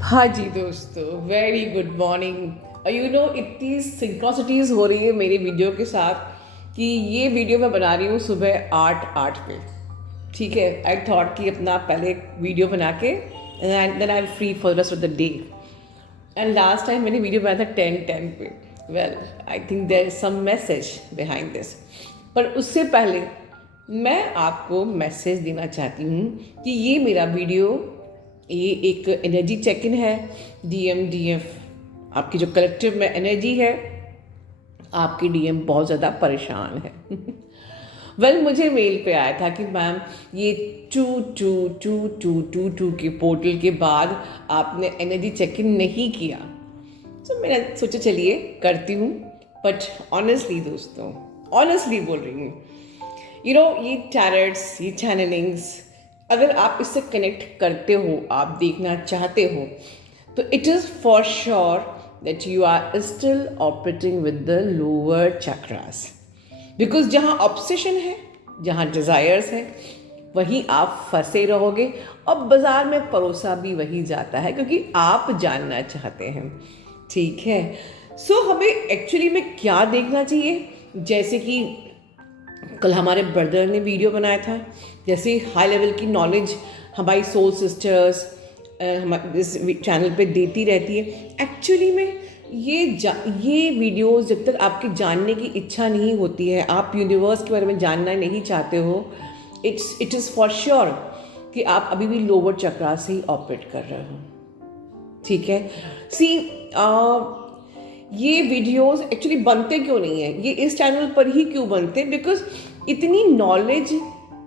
हाँ जी दोस्तों, very good morning. इतनी सिंक्रोसिटीज़ हो रही है मेरी वीडियो के साथ कि ये वीडियो मैं बना रही हूँ सुबह 8 पे। ठीक है, आई थॉट कि अपना पहले एक वीडियो बना के then I am free for the rest of the day. And last time मैंने वीडियो बनाया था 10 पे। Well, I think there is some message behind this. पर उससे पहले मैं आपको मैसेज देना चाहती हूँ कि ये मेरा वीडियो, ये एक एनर्जी चेक इन है। डीएम आपकी जो कलेक्टिव में एनर्जी है, आपकी डीएम बहुत ज़्यादा परेशान है। वेल, मुझे मेल पे आया था कि मैम ये 222222 के पोर्टल के बाद आपने एनर्जी चेक इन नहीं किया। तो मैंने सोचा चलिए करती हूँ। बट ऑनेस्टली दोस्तों, ऑनेस्टली बोल रही हूँ, ये टैरेट्स, ये चैनलिंग्स, अगर आप इससे कनेक्ट करते हो, आप देखना चाहते हो, तो it is for sure that you are still operating with the lower chakras. Because जहाँ ऑब्सेशन है, जहाँ डिज़ायर्स है, वहीं आप फंसे रहोगे और बाज़ार में परोसा भी वही जाता है क्योंकि आप जानना चाहते हैं। ठीक है, सो हमें एक्चुअली में क्या देखना चाहिए? जैसे कि कल हमारे ब्रदर ने वीडियो बनाया था, जैसे हाई लेवल की नॉलेज हमारी सोल सिस्टर्स इस चैनल पे देती रहती है। एक्चुअली में ये वीडियोस जब तक आपके जानने की इच्छा नहीं होती है, आप यूनिवर्स के बारे में जानना नहीं चाहते हो, इट इज़ फॉर श्योर कि आप अभी भी लोअर चक्रा से ही ऑपरेट कर रहे हो। ठीक है, सी ये वीडियोस एक्चुअली बनते क्यों नहीं है, ये इस चैनल पर ही क्यों बनते? बिकॉज इतनी नॉलेज,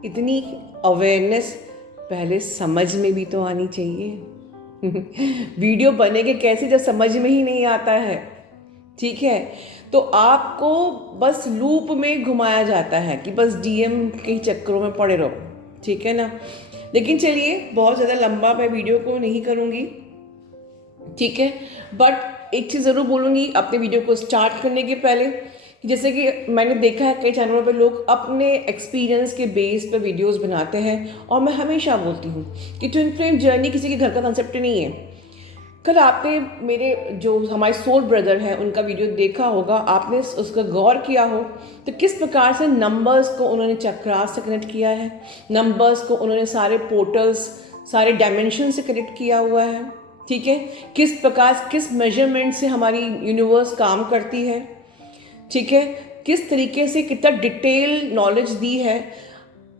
इतनी अवेयरनेस पहले समझ में भी तो आनी चाहिए। वीडियो बनेगे कैसे जब समझ में ही नहीं आता है? ठीक है, तो आपको बस लूप में घुमाया जाता है कि बस डीएम के चक्करों में पड़े रहो। ठीक है ना? लेकिन चलिए, बहुत ज़्यादा लंबा मैं वीडियो को नहीं करूँगी। ठीक है, बट एक चीज़ ज़रूर बोलूँगी अपने वीडियो को स्टार्ट करने के पहले कि जैसे कि मैंने देखा है कई चैनलों पे लोग अपने एक्सपीरियंस के बेस पे वीडियोस बनाते हैं, और मैं हमेशा बोलती हूँ कि ट्विन फ्लेम जर्नी किसी के घर का कंसेप्ट नहीं है। कल आपने मेरे जो हमारे सोल ब्रदर हैं उनका वीडियो देखा होगा, आपने उसका गौर किया हो तो किस प्रकार से नंबर्स को उन्होंने चक्रास से कनेक्ट किया है, नंबर्स को उन्होंने सारे पोर्टल्स, सारे डायमेंशन से कनेक्ट किया हुआ है। ठीक है, किस प्रकार, किस मेजरमेंट से हमारी यूनिवर्स काम करती है। ठीक है, किस तरीके से कितना डिटेल नॉलेज दी है।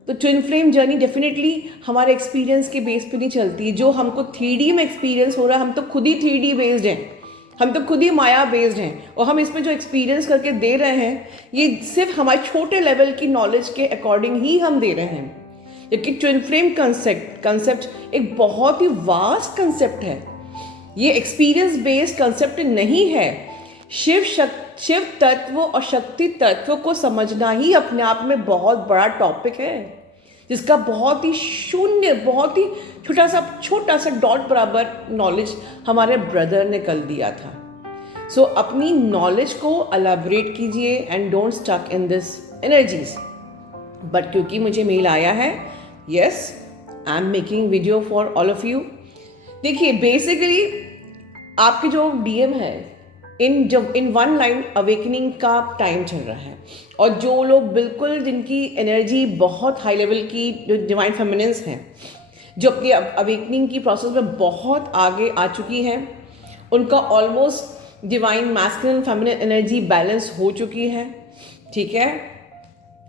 तो ट्विन फ्लेम जर्नी डेफिनेटली हमारे एक्सपीरियंस के बेस पे नहीं चलती है। जो हमको 3D में एक्सपीरियंस हो रहा है, हम तो खुद ही 3D बेस्ड हैं, हम तो खुद ही माया बेस्ड हैं, और हम इसमें जो एक्सपीरियंस करके दे रहे हैं ये सिर्फ हमारे छोटे लेवल की नॉलेज के अकॉर्डिंग ही हम दे रहे हैं। जबकि ट्विन फ्लेम कंसेप्ट एक बहुत ही वास्ट कंसेप्ट है, ये एक्सपीरियंस बेस्ड कंसेप्ट नहीं है। शिव तत्व और शक्ति तत्व को समझना ही अपने आप में बहुत बड़ा टॉपिक है, जिसका बहुत ही शून्य, बहुत ही छोटा सा डॉट बराबर नॉलेज हमारे ब्रदर ने कल दिया था। सो अपनी नॉलेज को एलैबोरेट कीजिए and don't stuck in this energies. But क्योंकि मुझे मेल आया है, yes, I am making video for all of you. देखिए, बेसिकली आपके जो डीएम है, इन वन लाइन अवेकनिंग का टाइम चल रहा है, और जो लोग बिल्कुल, जिनकी एनर्जी बहुत हाई लेवल की, जो डिवाइन फेमिनिन्स हैं, जो अपनी अवेकनिंग की प्रोसेस में बहुत आगे आ चुकी हैं, उनका almost divine masculine feminine energy balance हो चुकी है। ठीक है,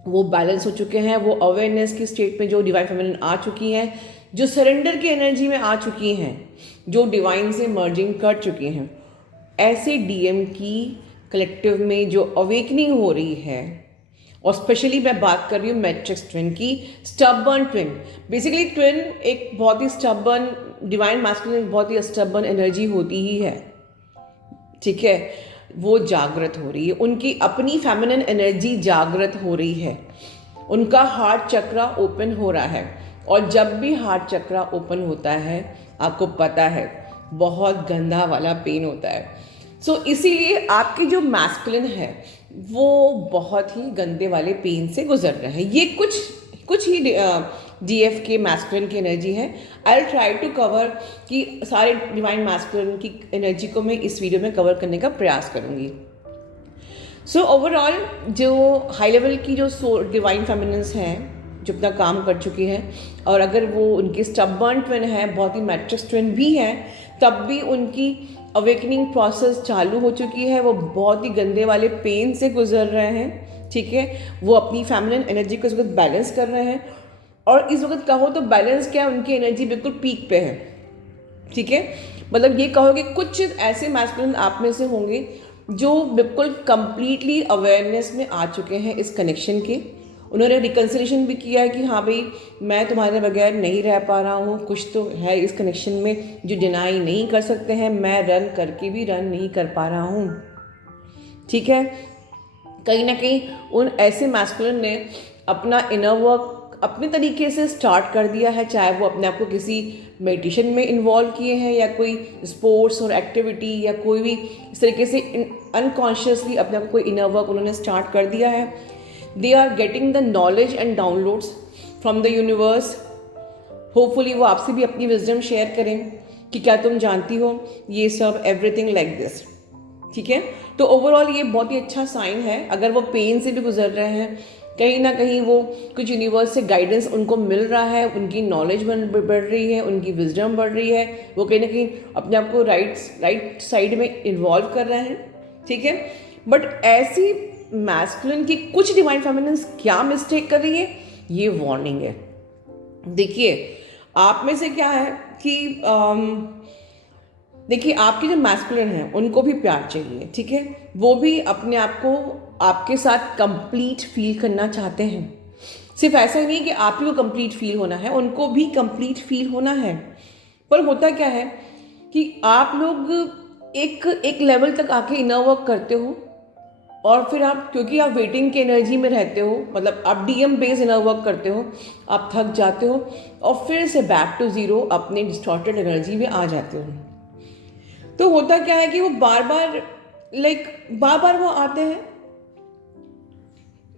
वो बैलेंस हो चुके हैं, वो अवेयरनेस की स्टेट में जो डिवाइन फेमिनिन आ चुकी हैं, जो सरेंडर की एनर्जी में आ चुकी हैं, जो डिवाइन से मर्जिंग कर चुकी हैं। ऐसे डीएम की कलेक्टिव में जो अवेकनिंग हो रही है, और स्पेशली मैं बात कर रही हूँ मैट्रिक्स ट्विन की, स्टबर्न ट्विन। बेसिकली ट्विन एक बहुत ही स्टबर्न, डिवाइन मैस्कुलिन बहुत ही स्टबर्न एनर्जी होती ही है। ठीक है, वो जागृत हो रही है, उनकी अपनी फेमिनिन एनर्जी जागृत हो रही है, उनका हार्ट चक्रा ओपन हो रहा है। और जब भी हार्ट चक्रा ओपन होता है, आपको पता है, बहुत गंदा वाला पेन होता है। सो इसीलिए आपकी जो मैस्कुलिन है वो बहुत ही गंदे वाले पेन से गुजर रहे हैं। ये कुछ ही DF के मैस्कुलिन की एनर्जी है। I will try to cover कि सारे डिवाइन मैस्कुलिन की एनर्जी को मैं इस वीडियो में कवर करने का प्रयास करूँगी। सो ओवरऑल जो हाई लेवल की जो डिवाइन फेमिनिन्स हैं जो अपना काम कर चुकी हैं, और अगर वो उनकी स्टबर्न ट्विन है, बहुत ही मैट्रिक्स ट्विन भी है, तब भी उनकी अवेकनिंग प्रोसेस चालू हो चुकी है। वो बहुत ही गंदे वाले पेन से गुजर रहे हैं, ठीक है। वो अपनी फेमिनिन एनर्जी को इस वक्त बैलेंस कर रहे हैं, और इस वक्त कहो तो बैलेंस क्या, उनकी एनर्जी बिल्कुल पीक पे है, ठीक है। मतलब ये कहो कि कुछ ऐसे मैस्कुलिन आप में से होंगे जो बिल्कुल कंप्लीटली अवेयरनेस में आ चुके हैं इस कनेक्शन के। उन्होंने रिकन्सिलेशन भी किया है कि हाँ भाई, मैं तुम्हारे बगैर नहीं रह पा रहा हूँ, कुछ तो है इस कनेक्शन में जो डिनाई नहीं कर सकते हैं, मैं रन करके भी रन नहीं कर पा रहा हूँ, ठीक है। कहीं ना कहीं उन ऐसे मैस्कुलिन ने अपना इनर वर्क अपने तरीके से स्टार्ट कर दिया है, चाहे वो अपने आप को किसी मेडिटेशन में इन्वॉल्व किए हैं या कोई स्पोर्ट्स और एक्टिविटी या कोई भी इस तरीके से अनकॉन्शियसली अपने आप को कोई इनर वर्क उन्होंने स्टार्ट कर दिया है। They are getting the knowledge and downloads from the universe. Hopefully वो आपसे भी अपनी विजडम शेयर करें कि क्या तुम जानती हो ये सब, एवरीथिंग लाइक दिस, ठीक है। तो ओवरऑल ये बहुत ही अच्छा साइन है। अगर वो पेन से भी गुजर रहे हैं, कहीं ना कहीं वो कुछ यूनिवर्स से गाइडेंस उनको मिल रहा है, उनकी नॉलेज बढ़ रही है, उनकी विजडम बढ़ रही है, वो कहीं ना कहीं अपने आप को राइट साइड में इन्वॉल्व कर रहे हैं, ठीक है। बट ऐसी मैस्कुलिन की कुछ डिवाइन फेमिनिन्स क्या मिस्टेक कर रही है, ये वार्निंग है। देखिए आप में से क्या है कि देखिए आपके जो मैस्कुलिन हैं उनको भी प्यार चाहिए, ठीक है। वो भी अपने आप को आपके साथ कंप्लीट फील करना चाहते हैं। सिर्फ ऐसा ही नहीं कि आप ही को कंप्लीट फील होना है, उनको भी कंप्लीट फील होना है। पर होता क्या है कि आप लोग एक लेवल तक आके इनर वर्क करते हो, और फिर आप, क्योंकि आप वेटिंग की एनर्जी में रहते हो, मतलब आप DM बेस्ड इनर वर्क करते हो, आप थक जाते हो और फिर से बैक टू ज़ीरो अपने डिस्टॉर्टेड एनर्जी में आ जाते हो। तो होता क्या है कि वो बार बार वो आते हैं,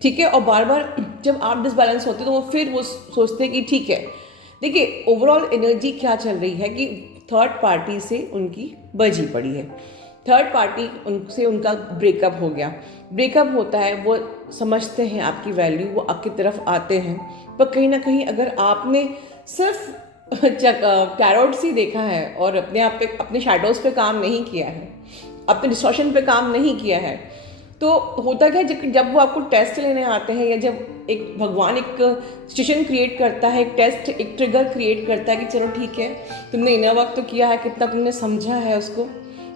ठीक है। और बार बार जब आप डिसबैलेंस होते हो तो वो फिर वो सोचते हैं कि ठीक है। देखिए ओवरऑल एनर्जी क्या चल रही है कि थर्ड पार्टी से उनकी बजी पड़ी है, थर्ड पार्टी उनसे उनका ब्रेकअप हो गया। ब्रेकअप होता है, वो समझते हैं आपकी वैल्यू, वो आपकी तरफ आते हैं, पर कहीं ना कहीं अगर आपने सिर्फ टैरोट ही देखा है और अपने आप पे, अपने शैडोज पे काम नहीं किया है, अपने डिस्टॉर्शन पे काम नहीं किया है, तो होता क्या है जब वो आपको टेस्ट लेने आते हैं, या जब एक भगवान एक सिचुएशन क्रिएट करता है, एक टेस्ट, एक ट्रिगर क्रिएट करता है कि चलो ठीक है, तुमने इनर वर्क तो किया है, कितना तुमने समझा है उसको,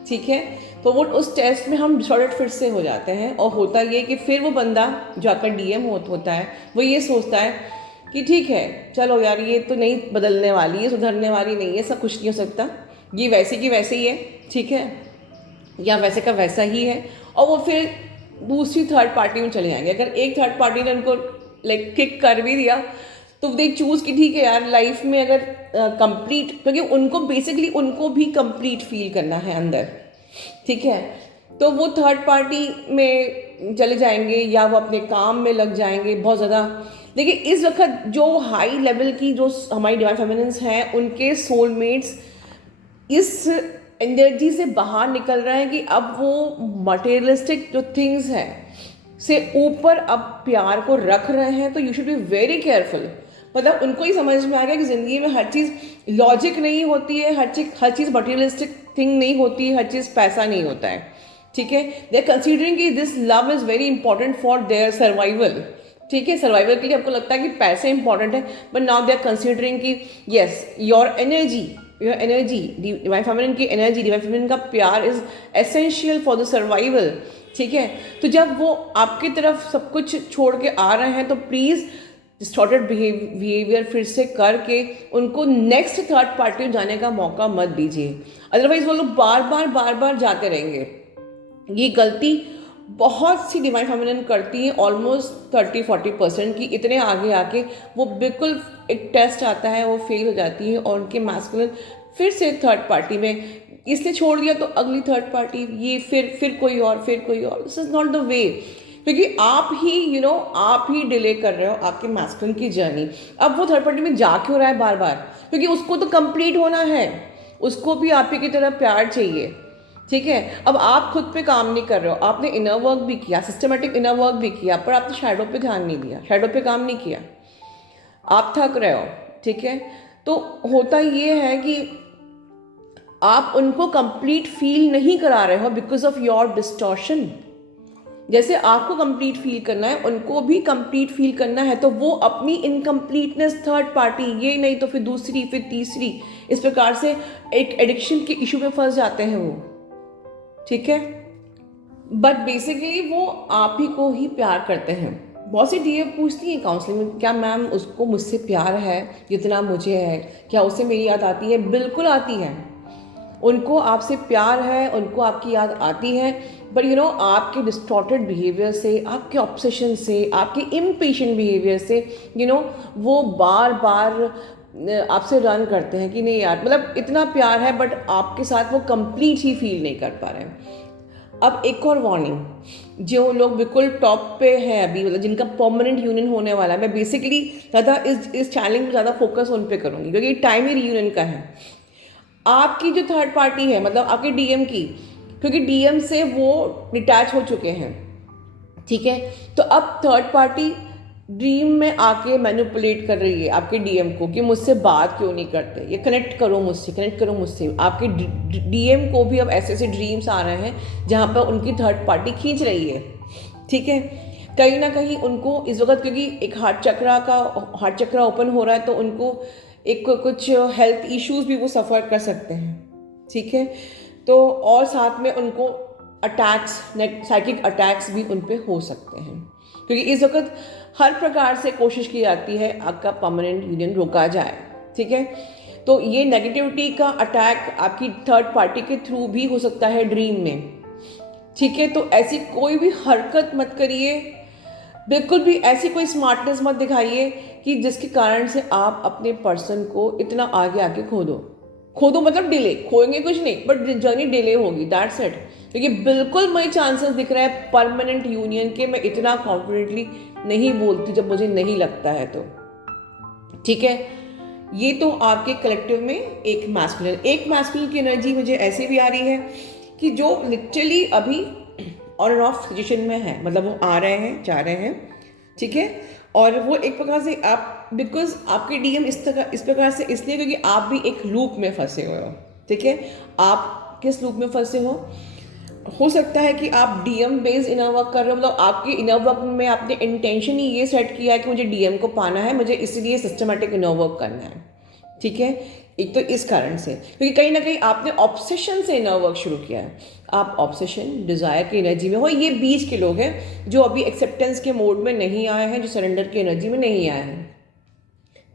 ठीक है। तो वो उस टेस्ट में हम डिसऑर्डर्ड फिर से हो जाते हैं, और होता ये कि फिर वो बंदा जो आपका DM होता है वो ये सोचता है कि ठीक है चलो यार, ये तो नहीं बदलने वाली है, सुधरने वाली नहीं है, सब कुछ नहीं हो सकता, ये वैसे की वैसे ही है, ठीक है, या वैसे का वैसा ही है, और वो फिर दूसरी थर्ड पार्टी में चले जाएंगे। अगर एक थर्ड पार्टी ने उनको लाइक किक कर भी दिया तो दे चूज़ कि ठीक है यार, लाइफ में अगर कंप्लीट, क्योंकि उनको बेसिकली उनको भी कंप्लीट फील करना है अंदर, ठीक है, तो वो थर्ड पार्टी में चले जाएंगे या वो अपने काम में लग जाएंगे बहुत ज़्यादा। देखिए इस वक्त जो हाई लेवल की जो हमारी डिवाइन फेमिनिन्स हैं, उनके सोलमेट्स इस एनर्जी से बाहर निकल रहे हैं कि अब वो मटेरियलिस्टिक जो थिंग्स हैं से ऊपर अब प्यार को रख रहे हैं। तो you should be very careful. मतलब उनको ही समझ में आ गया कि ज़िंदगी में हर चीज़ लॉजिक नहीं होती है, हर चीज़ मटेरियलिस्टिक थिंग नहीं होती है, हर चीज़ पैसा नहीं होता है, ठीक है। दे आर कंसिडरिंग कि this love is very important for their survival, ठीक है। सर्वाइवल के लिए आपको लगता है कि पैसे इंपॉर्टेंट है, but now they are considering कि yes, your energy divine feminine की एनर्जी, डिवाइन फेमिनिन का प्यार is essential for the survival, ठीक है। तो जब वो आपकी तरफ सब कुछ छोड़ के आ रहे हैं तो प्लीज़ डिस्टॉर्टेड बिहेवियर फिर से करके उनको नेक्स्ट थर्ड पार्टी में जाने का मौका मत दीजिए, अदरवाइज वो लोग बार बार जाते रहेंगे। ये गलती बहुत सी डिवाइन फेमिनिन करती हैं, ऑलमोस्ट 30-40% की। इतने आगे आके वो बिल्कुल एक टेस्ट आता है, वो फेल हो जाती है, और उनके मैस्कुलिन फिर से थर्ड पार्टी में, इसने छोड़ दिया तो अगली थर्ड पार्टी, ये फिर कोई और, फिर कोई और। This is not the way, क्योंकि आप ही आप ही डिले कर रहे हो आपके मैस्कुलिन की जर्नी। अब वो थर्ड पार्टी में जा क्यों रहा है बार बार? क्योंकि उसको तो कंप्लीट होना है, उसको भी आप ही की तरह प्यार चाहिए। ठीक है, अब आप खुद पे काम नहीं कर रहे हो, आपने इनर वर्क भी किया, सिस्टमेटिक इनर वर्क भी किया, पर आपने शैडो पे ध्यान नहीं दिया, शैडो पे काम नहीं किया, आप थक रहे हो। ठीक है, तो होता ये है कि आप उनको कंप्लीट फील नहीं करा रहे हो बिकॉज ऑफ योर डिस्टॉर्शन। जैसे आपको कंप्लीट फील करना है, उनको भी कंप्लीट फील करना है, तो वो अपनी इनकम्प्लीटनेस थर्ड पार्टी, ये नहीं तो फिर दूसरी, फिर तीसरी, इस प्रकार से एक एडिक्शन के इशू में फंस जाते हैं वो। ठीक है, बट बेसिकली वो आप ही को ही प्यार करते हैं। बहुत सी डीएम पूछती हैं काउंसलिंग में, क्या मैम उसको मुझसे प्यार है जितना मुझे है? क्या उसे मेरी याद आती है? बिल्कुल आती है, उनको आपसे प्यार है, उनको आपकी याद आती है, बट आपके डिस्टॉर्टेड बिहेवियर से, आपके ऑब्सेशन से, आपके इम्पेशेंट बिहेवियर से वो बार बार आपसे रन करते हैं कि नहीं यार, मतलब इतना प्यार है बट आपके साथ वो कंप्लीट ही फील नहीं कर पा रहे हैं। अब एक और वार्निंग, जो लोग बिल्कुल टॉप पे हैं अभी, मतलब जिनका परमानेंट यूनियन होने वाला है, मैं बेसिकली ज़्यादा इस चैनलिंग में ज़्यादा फोकस उन पे करूँगी क्योंकि टाइम ही रीयूनियन का है। आपकी जो थर्ड पार्टी है, मतलब आपके डीएम की, क्योंकि डीएम से वो डिटैच हो चुके हैं। ठीक है, तो अब थर्ड पार्टी ड्रीम में आके मैनिपुलेट कर रही है आपके डीएम को कि मुझसे बात क्यों नहीं करते, ये कनेक्ट करो मुझसे, कनेक्ट करो मुझसे। आपके डीएम को भी अब ऐसे ऐसे ड्रीम्स आ रहे हैं जहाँ पर उनकी थर्ड पार्टी खींच रही है। ठीक है, कहीं ना कहीं उनको इस वक्त, क्योंकि एक हार्ट चक्रा ओपन हो रहा है, तो उनको एक कुछ हेल्थ इश्यूज भी वो सफ़र कर सकते हैं। ठीक है, तो और साथ में उनको अटैक्स, साइकिक अटैक्स भी उन पे हो सकते हैं, क्योंकि इस वक्त हर प्रकार से कोशिश की जाती है आपका परमानेंट यूनियन रोका जाए। ठीक है, तो ये नेगेटिविटी का अटैक आपकी थर्ड पार्टी के थ्रू भी हो सकता है ड्रीम में। ठीक है, तो ऐसी कोई भी हरकत मत करिए, बिल्कुल भी ऐसी कोई स्मार्टनेस मत दिखाइए कि जिसके कारण से आप अपने पर्सन को इतना आगे आके खो दो, मतलब डिले, खोएंगे कुछ नहीं बट जर्नी डिले होगी, दैट्स इट। क्योंकि बिल्कुल मुझे चांसेस दिख रहे हैं परमानेंट यूनियन के। मैं इतना कॉन्फिडेंटली नहीं बोलती जब मुझे नहीं लगता है तो। ठीक है, ये तो आपके कलेक्टिव में एक मैस्कुलिन की एनर्जी मुझे ऐसी भी आ रही है कि जो लिटरली अभी ऑन एंड ऑफ सिचुएशन में है, मतलब वो आ रहे हैं, जा रहे हैं। ठीक है, और वो एक प्रकार से आप, बिकॉज आपके डीएम इस प्रकार से इसलिए क्योंकि आप भी एक लूप में फंसे हुए हो। ठीक है, आप किस लूप में फंसे हो सकता है कि आप डीएम बेस्ड इनर वर्क कर रहे हो, मतलब आपके इनर वर्क में आपने इंटेंशन ही ये सेट किया है कि मुझे डीएम को पाना है, मुझे इसलिए सिस्टमेटिक इनर वर्क करना है। ठीक है, एक तो इस कारण से, क्योंकि कहीं ना कहीं आपने ऑब्सेशन से इनर वर्क शुरू किया है, आप ऑब्सेशन डिज़ायर की एनर्जी में हो। ये बीच के लोग हैं जो अभी एक्सेप्टेंस के मोड में नहीं आए हैं, जो सरेंडर की एनर्जी में नहीं आए हैं।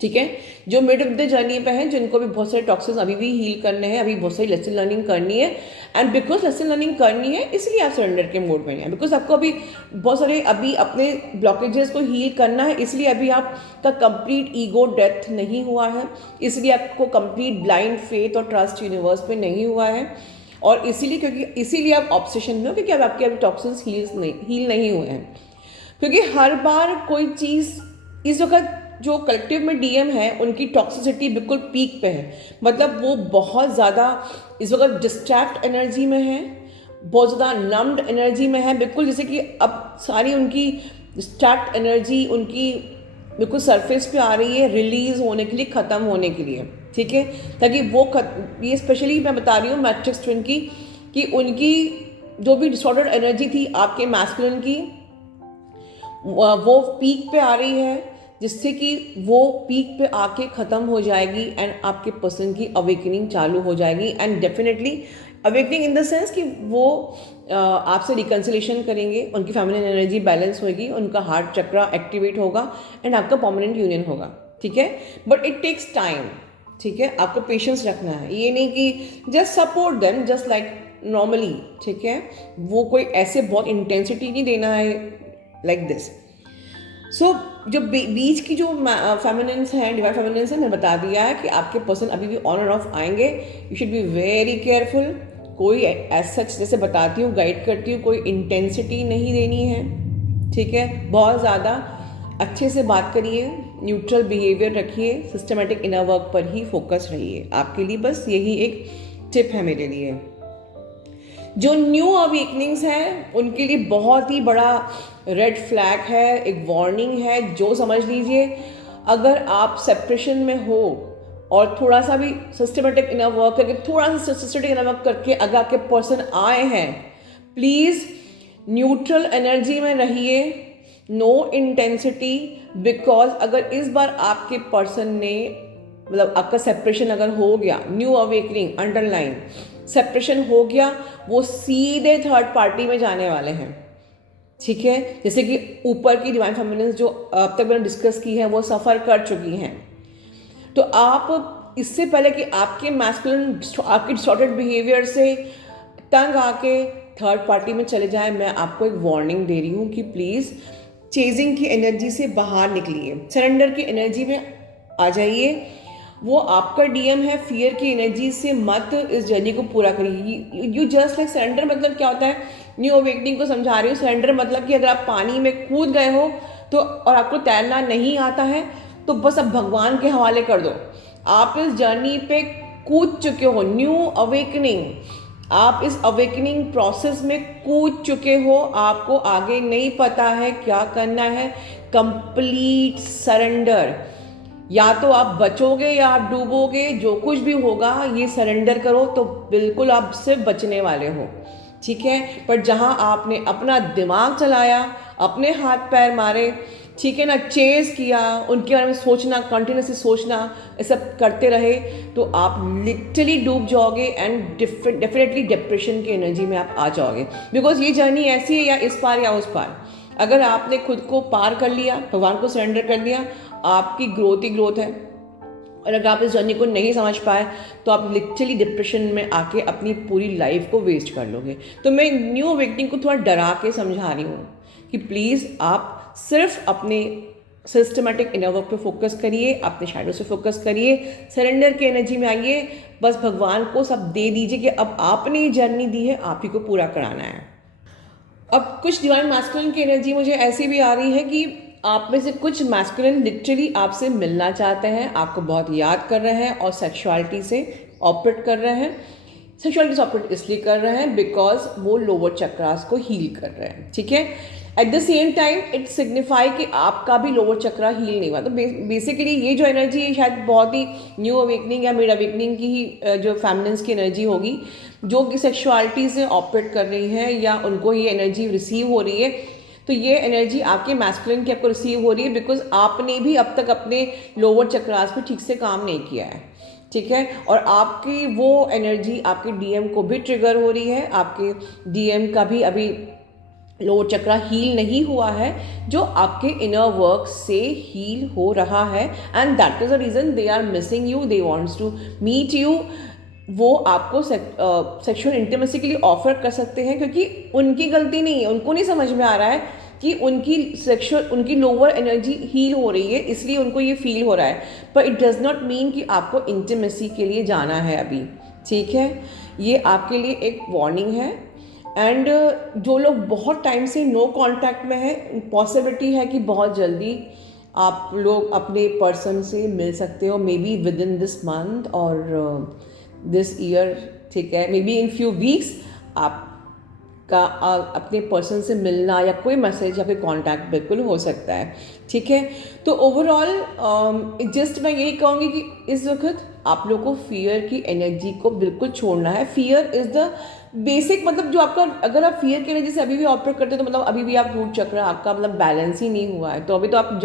ठीक है, जो मिड ऑफ द जर्नी पे हैं, जिनको भी बहुत सारे टॉक्सिन्स अभी भी हील करने हैं, अभी बहुत सारी लेसन लर्निंग करनी है, एंड बिकॉज लेसन लर्निंग करनी है इसलिए आप सरेंडर के मोड में हैं, बिकॉज आपको अभी बहुत सारे अभी अपने ब्लॉकेजेस को हील करना है, इसलिए अभी आपका कंप्लीट ईगो डेथ नहीं हुआ है, इसलिए आपको कंप्लीट ब्लाइंड फेथ और ट्रस्ट यूनिवर्स पे नहीं हुआ है, और इसीलिए आप ऑब्सेशन में हो, क्योंकि अब आपके अभी टॉक्सिन्स हील नहीं हुए हैं। क्योंकि हर बार कोई चीज़, इस वक्त जो कलेक्टिव में डीएम है उनकी टॉक्सिसिटी बिल्कुल पीक पे है, मतलब वो बहुत ज़्यादा इस वक्त डिस्ट्रैक्ट एनर्जी में है, बहुत ज़्यादा नम्ड एनर्जी में है, बिल्कुल जैसे कि अब सारी उनकी डिस्ट्रैक्ट एनर्जी उनकी बिल्कुल सरफेस पे आ रही है, रिलीज होने के लिए, ख़त्म होने के लिए। ठीक है, ताकि वो ये स्पेशली मैं बता रही हूँ मैट्रिक्स ट्विन की, कि उनकी जो भी डिसऑर्डर्ड एनर्जी थी आपके मैस्कुलिन की, वो पीक पे आ रही है, जिससे कि वो पीक पे आके ख़त्म हो जाएगी एंड आपके पर्सन की अवेकनिंग चालू हो जाएगी। And definitely awakening in the sense कि वो आपसे रिकन्सिलेशन करेंगे, उनकी फेमिनिन एनर्जी बैलेंस होगी, उनका हार्ट चक्रा एक्टिवेट होगा एंड आपका परमानेंट यूनियन होगा। ठीक है, बट इट टेक्स टाइम। ठीक है, आपको पेशेंस रखना है, ये नहीं कि just support them just like normally. ठीक है, वो कोई ऐसे बहुत इंटेंसिटी नहीं देना है लाइक दिस। सो जो बीच की जो फेमिनिन्स हैं, डिवाइन फेमिनिन्स हैं, मैंने बता दिया है कि आपके पर्सन अभी भी ऑन एंड ऑफ आएंगे, you should be very careful. कोई एज सच, जैसे बताती हूँ, गाइड करती हूँ, कोई इंटेंसिटी नहीं देनी है। ठीक है, बहुत ज़्यादा अच्छे से बात करिए, न्यूट्रल बिहेवियर रखिए, सिस्टमेटिक इनर वर्क पर ही फोकस रहिए। आपके लिए बस यही एक टिप है मेरे लिए। जो न्यू अवेकनिंग्स हैं उनके लिए बहुत ही बड़ा रेड फ्लैग है, एक वार्निंग है। जो समझ लीजिए, अगर आप सेपरेशन में हो और थोड़ा सा भी सिस्टमेटिक इनर वर्क करके, थोड़ा सा सिस्टमेटिक इनर वर्क करके अगर आपके पर्सन आए हैं, प्लीज़ न्यूट्रल एनर्जी में रहिए, नो इंटेंसिटी। बिकॉज अगर इस बार आपके पर्सन ने, मतलब आपका सेपरेशन अगर हो गया, न्यू अवेकनिंग अंडरलाइन सेपरेशन हो गया, वो सीधे थर्ड पार्टी में जाने वाले हैं। ठीक है, जैसे कि ऊपर की डिवाइन फेमिनिन्स जो अब तक मैंने डिस्कस की है वो सफ़र कर चुकी हैं। तो आप इससे पहले कि आपके मैस्कुलिन, आपके डिस्टॉर्टेड बिहेवियर से तंग आके थर्ड पार्टी में चले जाएं, मैं आपको एक वार्निंग दे रही हूँ कि प्लीज़ चेजिंग की एनर्जी से बाहर निकलिए, सरेंडर की एनर्जी में आ जाइए। वो आपका डीएम है, फियर की एनर्जी से मत इस जर्नी को पूरा करिए। यू जस्ट लाइक सरेंडर मतलब क्या होता है, न्यू अवेकनिंग को समझा रही हूँ। सरेंडर मतलब कि अगर आप पानी में कूद गए हो तो और आपको तैरना नहीं आता है तो बस अब भगवान के हवाले कर दो। आप इस जर्नी पे कूद चुके हो, न्यू अवेकनिंग, आप इस अवेकनिंग प्रोसेस में कूद चुके हो, आपको आगे नहीं पता है क्या करना है। कंप्लीट सरेंडर, या तो आप बचोगे या आप डूबोगे, जो कुछ भी होगा ये सरेंडर करो तो बिल्कुल आप सिर्फ बचने वाले हो। ठीक है, पर जहाँ आपने अपना दिमाग चलाया, अपने हाथ पैर मारे, ठीक है ना, चेज किया, उनके बारे में सोचना, कंटिन्यूसली सोचना, ये सब करते रहे, तो आप लिटरली डूब जाओगे एंड डेफिनेटली डिप्रेशन की एनर्जी में आप आ जाओगे। बिकॉज ये जर्नी ऐसी है, या इस पार या उस पार। अगर आपने खुद को पार कर लिया, भगवान को सरेंडर कर लिया, आपकी ग्रोथ ही ग्रोथ है। और अगर आप इस जर्नी को नहीं समझ पाए तो आप लिटरली डिप्रेशन में आके अपनी पूरी लाइफ को वेस्ट कर लोगे। तो मैं न्यू अवेकनिंग को थोड़ा डरा के समझा रही हूँ कि प्लीज़ आप सिर्फ अपने सिस्टमेटिक इनर वर्क पे फोकस करिए, अपने शैडो से फोकस करिए, सरेंडर की एनर्जी में आइए, बस भगवान को सब दे दीजिए कि अब आपने ये जर्नी दी है, आप ही को पूरा कराना है। अब कुछ डिवाइन मैस्कुलिन की एनर्जी मुझे ऐसी भी आ रही है कि आप में से कुछ मैस्कुलिन लिटरली आपसे मिलना चाहते हैं, आपको बहुत याद कर रहे हैं और सेक्सुअलिटी से ऑपरेट कर रहे हैं। सेक्सुअलिटी से ऑपरेट इसलिए कर रहे हैं बिकॉज वो लोअर चक्रास को हील कर रहे हैं। ठीक है, at the same time it signify कि आपका भी लोअर चक्रा हील नहीं हुआ। तो बेसिकली ये जो एनर्जी है शायद बहुत ही न्यू अवेकनिंग या मिड अवेकनिंग की ही जो फेमिनिन्स की एनर्जी होगी, जो कि सेक्सुअलिटी से ऑपरेट कर रही है या उनको ये एनर्जी रिसीव हो रही है। तो ये एनर्जी आपके मैस्कुलिन की आपको रिसीव हो रही है बिकॉज आपने भी अब तक अपने लोअर चक्रास पे ठीक से काम नहीं किया है। ठीक है, और आपकी वो एनर्जी आपके डीएम को भी ट्रिगर हो रही है, आपके डीएम का भी अभी लोअर चक्रा हील नहीं हुआ है, जो आपके इनर वर्क से हील हो रहा है। And that is the reason they are missing you, they wants to meet you. वो आपको सेक्सुअल इंटीमेसी के लिए ऑफर कर सकते हैं क्योंकि उनकी गलती नहीं है, उनको नहीं समझ में आ रहा है कि उनकी लोअर एनर्जी हील हो रही है, इसलिए उनको ये फील हो रहा है। पर इट डज नॉट मीन कि आपको इंटीमेसी के लिए जाना है अभी। ठीक है, ये आपके लिए एक वार्निंग है। एंड जो लोग बहुत टाइम से नो कांटेक्ट में हैं, पॉसिबिलिटी है कि बहुत जल्दी आप लोग अपने पर्सन से मिल सकते हो, may be with in this month और दिस ईयर। ठीक है, may be in few weeks आपका अपने पर्सन से मिलना या कोई मैसेज या फिर कांटेक्ट बिल्कुल हो सकता है। ठीक है, तो ओवरऑल जस्ट मैं यही कहूँगी कि इस वक्त आप लोग को फियर की एनर्जी को बिल्कुल छोड़ना है। फियर इज़ द बेसिक, मतलब जो आपका, अगर आप फियर की एनर्जी से अभी भी ऑपरेट करते हो तो मतलब अभी भी आप रूट चक्र आपका मतलब बैलेंस ही नहीं हुआ है। तो अभी तो आप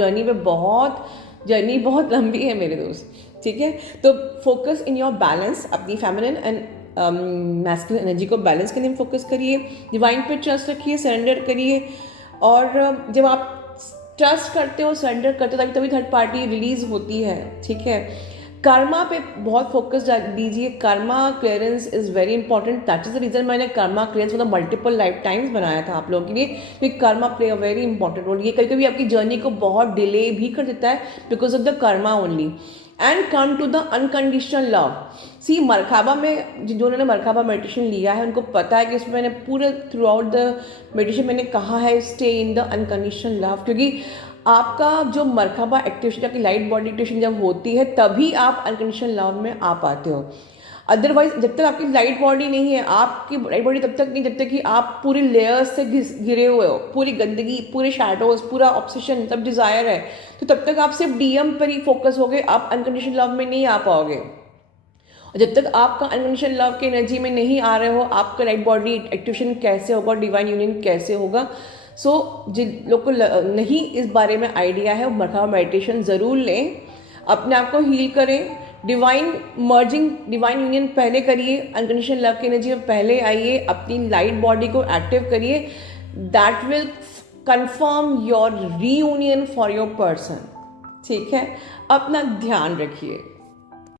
जर्नी बहुत लंबी है मेरे दोस्त। ठीक है, तो फोकस इन योर बैलेंस, अपनी फेमिनिन एंड मैस्कुलिन एनर्जी को बैलेंस करने में फोकस करिए, डिवाइन पे ट्रस्ट रखिए, सरेंडर करिए। और जब आप ट्रस्ट करते हो, सरेंडर करते हो, तभी थर्ड पार्टी रिलीज होती है। ठीक है, कर्मा पे बहुत फोकस दीजिए, karma clearance is very important. That is the reason मैंने कर्मा क्लियरेंस मतलब मल्टीपल लाइफ टाइम्स बनाया था आप लोगों के लिए, क्योंकि karma play a very important role. ये कभी कभी आपकी जर्नी को बहुत डिले भी कर देता है because of the karma only. And come to the unconditional love. See merkaba में जिन्होंने मरकाबा मेडिटेशन लिया है उनको पता है कि इसमें मैंने पूरे थ्रू आउट द मेडिटेशन मैंने कहा है stay in the unconditional love, क्योंकि आपका जो मरकाबा एक्टिवेशन आपकी लाइट बॉडी एक्टिवेशन जब होती है तभी आप अनकंडीशनल लव में आ पाते हो। अदरवाइज जब तक आपकी लाइट बॉडी नहीं है, आपकी लाइट बॉडी तब तक नहीं जब तक कि आप पूरी लेयर्स से घिरे हुए हो, पूरी गंदगी, पूरे शैडोज, पूरा ऑब्सेशन, सब डिज़ायर है, तो तब तक आप सिर्फ डीएम पर ही फोकस होगे, आप अनकंडीशनल लव में नहीं आ पाओगे। और जब तक आपका अनकंडीशनल लव की एनर्जी में नहीं आ रहे हो, आपका लाइट बॉडी एक्टिवेशन कैसे होगा, डिवाइन यूनियन कैसे होगा। जिन लोग को नहीं इस बारे में आइडिया है वो मरकाबा मेडिटेशन ज़रूर लें, अपने आप को हील करें, डिवाइन मर्जिंग, डिवाइन यूनियन पहले करिए, अनकंडीशनल लव की एनर्जी में पहले आइए, अपनी लाइट बॉडी को एक्टिव करिए। That will confirm your reunion for your person. ठीक है, अपना ध्यान रखिए।